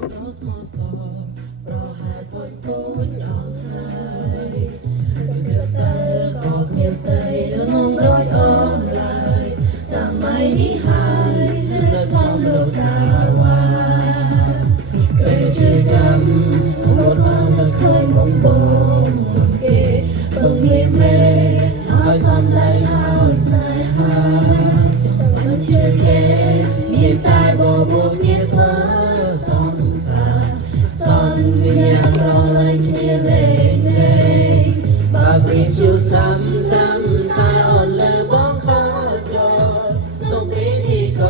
ប្រហែលផុតពូជអស់ហើយគឺទៅក៏គ្មានស្រីងងដូចអូនឡើយសម័យនេះហើយនៅស្មងលោកសាវ៉ាពេលជឿចាំអូនបានតែឃើញបងបងមុនគេបងមានមេឲ្យសំដែងឲ្យស្នេហាចាំមិនជឿគេមានតែបបួលមានធ្វើសំសាសនវិញ្ញាណស្រឡាញ់គ្នាលេងលេងបើព្រៀបជួស្ដាំស្ដាំតែអូនលើបងខចោសូមពីធីក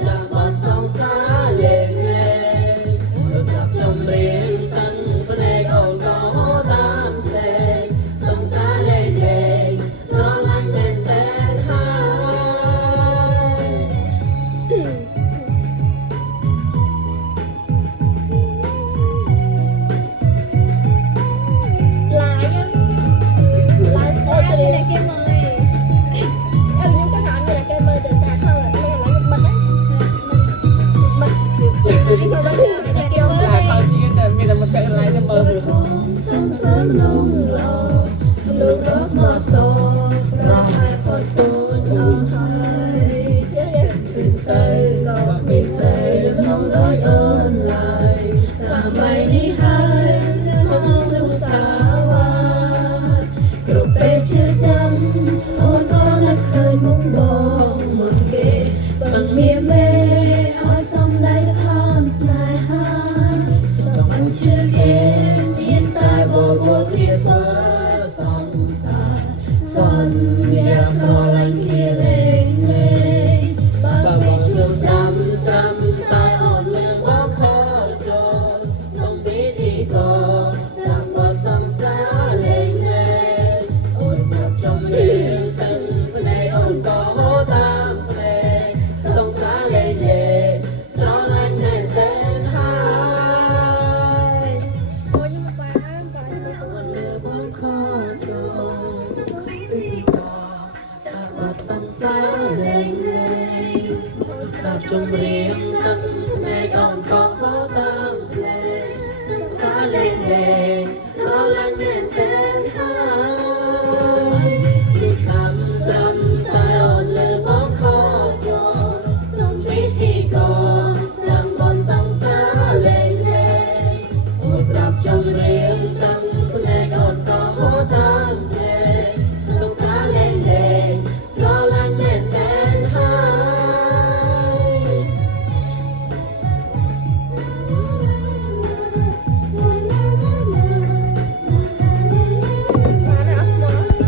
ចាំបាត់សងសាលេងលេងរូបកាប់ចំរៀងតាំងភ្នែកអូនក៏តាមលេងសងសាលេងលេងស្រឡាញ់មែនតែហើយចាំធ្វើមនុស្សល្អមនុស្សរស់មកសប្រហែលផុតពូជអស់ហើយគឺទៅក៏គ្មានស្រីក្នុងដូចអូនឡើយសម័យនេះហើយក្នុងលោកសាវ៉ាគ្រប់ពេលជឿចាំអូនក៏នឹកឃើញមុខបងមុនគេបងមានមេឲ្យសំដែងខំស្នេហាចាំមិនជឿ